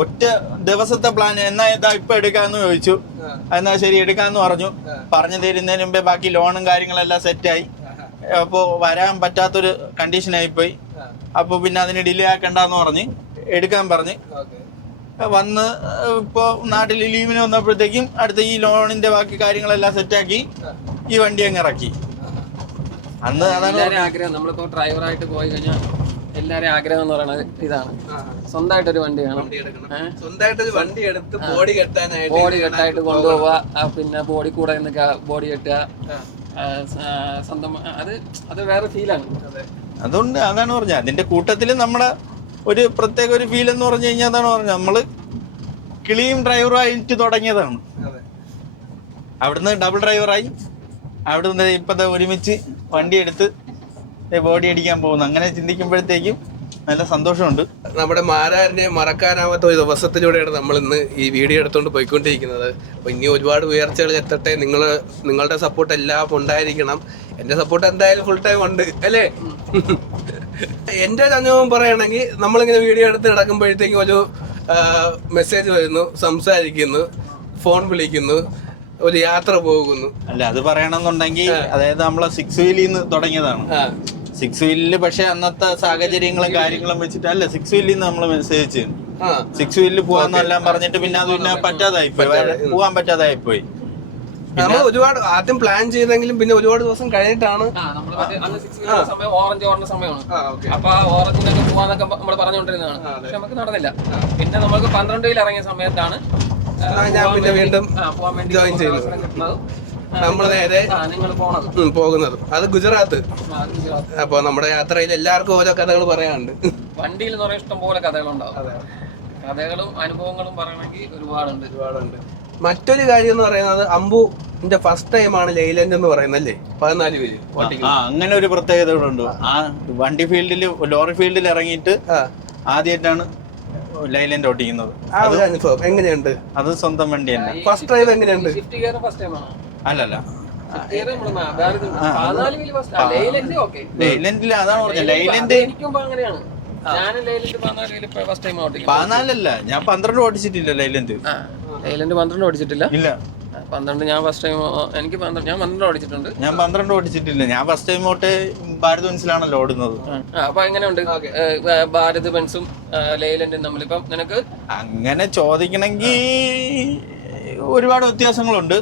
ഒറ്റ ദിവസത്തെ പ്ലാൻ എന്നാ ഇപ്പൊ എടുക്കാന്ന് ചോദിച്ചു. എന്നാ ശരി എടുക്കാന്ന് പറഞ്ഞു തരുന്നതിന് മുമ്പേ ബാക്കി ലോണും കാര്യങ്ങളെല്ലാം സെറ്റായി. അപ്പോൾ വരാൻ പറ്റാത്തൊരു കണ്ടീഷനായിപ്പോയി. അപ്പോൾ പിന്നെ അതിന് ഡിലേ ആക്കണ്ടെന്ന് പറഞ്ഞ് എടുക്കാൻ പറഞ്ഞ് വന്ന് ഇപ്പോൾ നാട്ടിൽ ലീവിന് വന്നപ്പോഴത്തേക്കും അടുത്ത ഈ ലോണിന്റെ ബാക്കി കാര്യങ്ങളെല്ലാം സെറ്റാക്കി ഈ വണ്ടി അങ്ങ് ഇറക്കി. അന്ന് അതാണ് ആഗ്രഹം. നമ്മളിപ്പോ ഡ്രൈവറായിട്ട് പോയി കഴിഞ്ഞാൽ എല്ലാരും ആഗ്രഹം എന്ന് പറയുന്നത് ഇതാണ്, സ്വന്തമായിട്ടൊരു വണ്ടി വേണം, സ്വന്തമായിട്ടൊരു വണ്ടി എടുത്ത് ബോഡി കെട്ടായിട്ട് കൊണ്ടുപോവുക, പിന്നെ ബോഡി കൂടെ ബോഡി കെട്ടുക, സ്വന്തം അത് വേറെ ഫീലാണ്. അതുകൊണ്ട് അതാണ് പറഞ്ഞത്, അതിന്റെ കൂട്ടത്തിൽ നമ്മുടെ ഒരു പ്രത്യേക ഒരു ഫീൽ എന്ന് പറഞ്ഞു കഴിഞ്ഞാൽ അതാണ് പറഞ്ഞത്, നമ്മള് കിളിയും ഡ്രൈവറായിട്ട് തുടങ്ങിയതാണ്. അവിടുന്ന് ഡബിൾ ഡ്രൈവറായി, അവിടുന്ന് ഇപ്പത്തെ ഒരുമിച്ച് വണ്ടി എടുത്ത് ബോഡി അടിക്കാൻ പോകുന്നു. അങ്ങനെ ചിന്തിക്കുമ്പോഴത്തേക്കും നല്ല സന്തോഷമുണ്ട്. നമ്മുടെ മാരാറിനെ മറക്കാനാവാത്ത ഒരു ദിവസത്തിലൂടെയാണ് നമ്മൾ ഇന്ന് ഈ വീഡിയോ എടുത്തുകൊണ്ട് പോയിക്കൊണ്ടിരിക്കുന്നത്. അപ്പോൾ ഇനി ഒരുപാട് ഉയർച്ചകൾ എത്തട്ടെ. നിങ്ങളുടെ സപ്പോർട്ട് എല്ലാം ഉണ്ടായിരിക്കണം. എൻ്റെ സപ്പോർട്ട് എന്തായാലും ഫുൾ ടൈം ഉണ്ട് അല്ലേ? എൻ്റെ ഒരു അനുഭവം പറയുകയാണെങ്കിൽ, നമ്മളിങ്ങനെ വീഡിയോ എടുത്ത് നടക്കുമ്പോഴത്തേക്കും ഒരു മെസ്സേജ് വരുന്നു, സംസാരിക്കുന്നു, ഫോൺ വിളിക്കുന്നു, ഒരു യാത്ര പോകുന്നു. അല്ല, അത് പറയണമെന്നുണ്ടെങ്കിൽ അതായത് നമ്മളെ 6 വീലിൽ നിന്ന് തുടങ്ങിയതാണ്. 6 വീലില് പക്ഷെ അന്നത്തെ സാഹചര്യങ്ങളും കാര്യങ്ങളും വെച്ചിട്ട് അല്ല 6 വീലിൽ നിന്ന് നമ്മൾ മെസ്സേജ് ചെയ്യുന്നു. 6 വീലിൽ പോവാന്നെല്ലാം പറഞ്ഞിട്ട് പിന്നെ അത് പിന്നെ പറ്റാതായിപ്പോയി, പോവാൻ പറ്റാതായിപ്പോയി. നമ്മൾ ഒരുപാട് ആദ്യം പ്ലാൻ ചെയ്തെങ്കിലും പിന്നെ ഒരുപാട് ദിവസം കഴിഞ്ഞിട്ടാണ് ഓറഞ്ച് ഓടുന്ന സമയമാണ്. അപ്പൊ ആ ഓറഞ്ചിനൊക്കെ പോവാന്നൊക്കെ നമ്മൾ പറഞ്ഞുകൊണ്ടിരുന്നതാണ്. പക്ഷെ നമുക്ക് നടന്നില്ല. പിന്നെ നമ്മൾക്ക് 12 ഇറങ്ങിയ സമയത്താണ് ഞാൻ പിന്നെ വീണ്ടും ജോയിൻ ചെയ്യുന്നത്. നമ്മൾ നേരെ പോകുന്നത് അത് ഗുജറാത്ത്. അപ്പൊ നമ്മുടെ യാത്രയിൽ എല്ലാവർക്കും ഓരോ കഥകൾ പറയാനുണ്ട്. വണ്ടിയിൽ എന്ന് പറയുന്ന ഇഷ്ടം പോലെ കഥകളുണ്ടാവും. കഥകളും അനുഭവങ്ങളും പറയണമെങ്കിൽ ഒരുപാടുണ്ട്. മറ്റൊരു കാര്യം എന്ന് പറയുന്നത്, അമ്പുന്റെ ഫസ്റ്റ് ടൈമാണ് ലൈലൻഡ് എന്ന് പറയുന്നല്ലേ, 14 പേര്. അങ്ങനെ ഒരു പ്രത്യേകതകളുണ്ട്. ആ വണ്ടി ഫീൽഡിൽ, ലോറി ഫീൽഡിൽ ഇറങ്ങിയിട്ട് ആദ്യമായിട്ടാണ് ലൈലൻഡ് ഓടിക്കുന്നത്. അനുഭവം എങ്ങനെയുണ്ട്? അത് സ്വന്തം വണ്ടി തന്നെ. ഫസ്റ്റ് ഡ്രൈവ് എങ്ങനെയുണ്ട്? അല്ലല്ല, ലൈലൻഡില് അതാണ് പറഞ്ഞത്. ലൈലൻഡ് 14അല്ല, ഞാൻ 12 ഓടിച്ചിട്ടില്ല. ലൈലൻഡ് 12 ഓടിച്ചിട്ടില്ല. ഇല്ല, 12 ഞാൻ ഫസ്റ്റ് ടൈം എനിക്ക് ഞാൻ 12 ഓടിച്ചിട്ടുണ്ട്. ഞാൻ 12 ഓടിച്ചിട്ടില്ല. ഞാൻ ഫസ്റ്റ് ടൈം തൊട്ട് ഭാരത് ബെൻസിലാണല്ലോ ഓടുന്നത്. അപ്പൊ എങ്ങനെയുണ്ട് ഭാരത് ബെൻസും ലൈലൻഡും തമ്മിലിപ്പം നിനക്ക്? അങ്ങനെ ചോദിക്കണമെങ്കിൽ ഒരുപാട് വ്യത്യാസങ്ങളുണ്ട്.